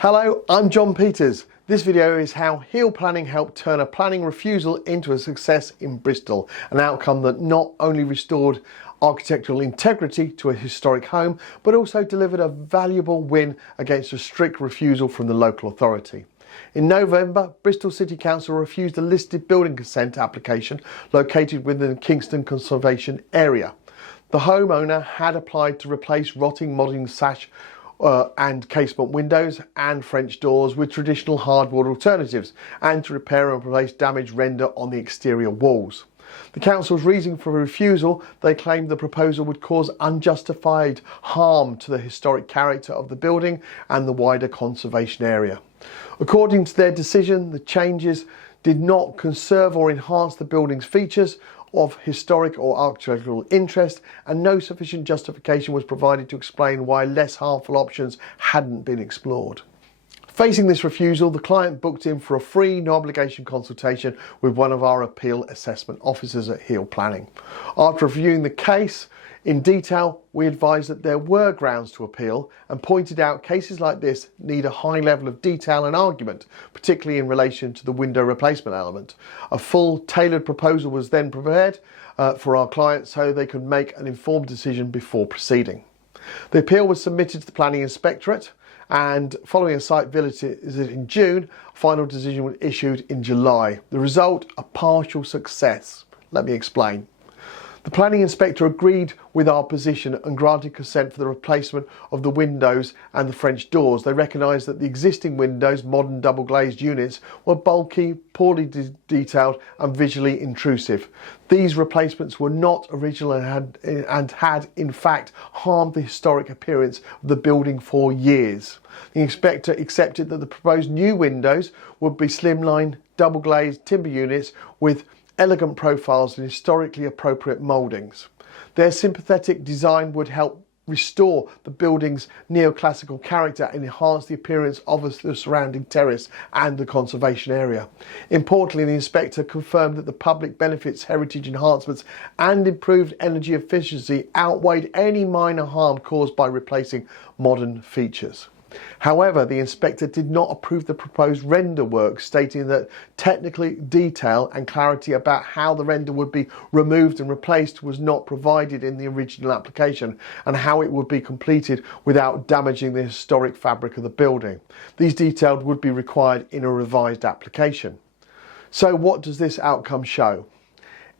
Hello, I'm John Peters. This video is how Hill Planning helped turn a planning refusal into a success in Bristol, an outcome that not only restored architectural integrity to a historic home, but also delivered a valuable win against a strict refusal from the local authority. In November, Bristol City Council refused a listed building consent application located within the Kingsdown Conservation Area. The homeowner had applied to replace rotting modern sash and casement windows and French doors with traditional hardwood alternatives, and to repair and replace damaged render on the exterior walls. The council's reason for refusal: they claimed the proposal would cause unjustified harm to the historic character of the building and the wider conservation area. According to their decision, the changes did not conserve or enhance the building's features of historic or architectural interest, and no sufficient justification was provided to explain why less harmful options hadn't been explored. Facing this refusal, the client booked in for a free, no-obligation consultation with one of our appeal assessment officers at Hill Planning. After reviewing the case in detail, we advised that there were grounds to appeal and pointed out cases like this need a high level of detail and argument, particularly in relation to the window replacement element. A full tailored proposal was then prepared for our client so they could make an informed decision before proceeding. The appeal was submitted to the Planning Inspectorate, and following a site visit in June, a final decision was issued in July. The result: a partial success. Let me explain. The planning inspector agreed with our position and granted consent for the replacement of the windows and the French doors. They recognised that the existing windows, modern double glazed units, were bulky, poorly detailed and visually intrusive. These replacements were not original and had in fact harmed the historic appearance of the building for years. The inspector accepted that the proposed new windows would be slimline, double glazed timber units with elegant profiles and historically appropriate mouldings. Their sympathetic design would help restore the building's neoclassical character and enhance the appearance of the surrounding terrace and the conservation area. Importantly, the inspector confirmed that the public benefits, heritage enhancements and improved energy efficiency outweighed any minor harm caused by replacing modern features. However, the inspector did not approve the proposed render work, stating that technical detail and clarity about how the render would be removed and replaced was not provided in the original application, and how it would be completed without damaging the historic fabric of the building. These details would be required in a revised application. So what does this outcome show?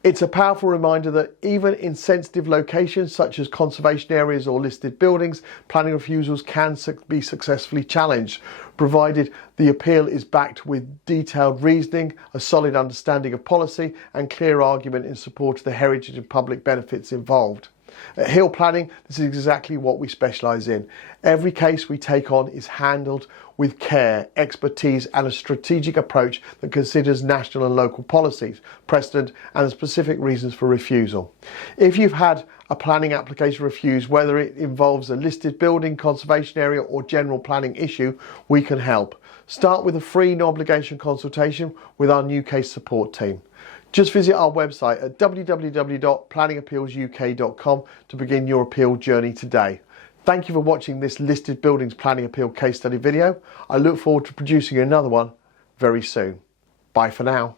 It's a powerful reminder that even in sensitive locations such as conservation areas or listed buildings, planning refusals can be successfully challenged, provided the appeal is backed with detailed reasoning, a solid understanding of policy and clear argument in support of the heritage and public benefits involved. At Hill Planning, this is exactly what we specialise in. Every case we take on is handled with care, expertise and a strategic approach that considers national and local policies, precedent and the specific reasons for refusal. If you've had a planning application refused, whether it involves a listed building, conservation area or general planning issue, we can help. Start with a free no-obligation consultation with our new case support team. Just visit our website at www.planningappealsuk.com to begin your appeal journey today. Thank you for watching this listed buildings planning appeal case study video. I look forward to producing another one very soon. Bye for now.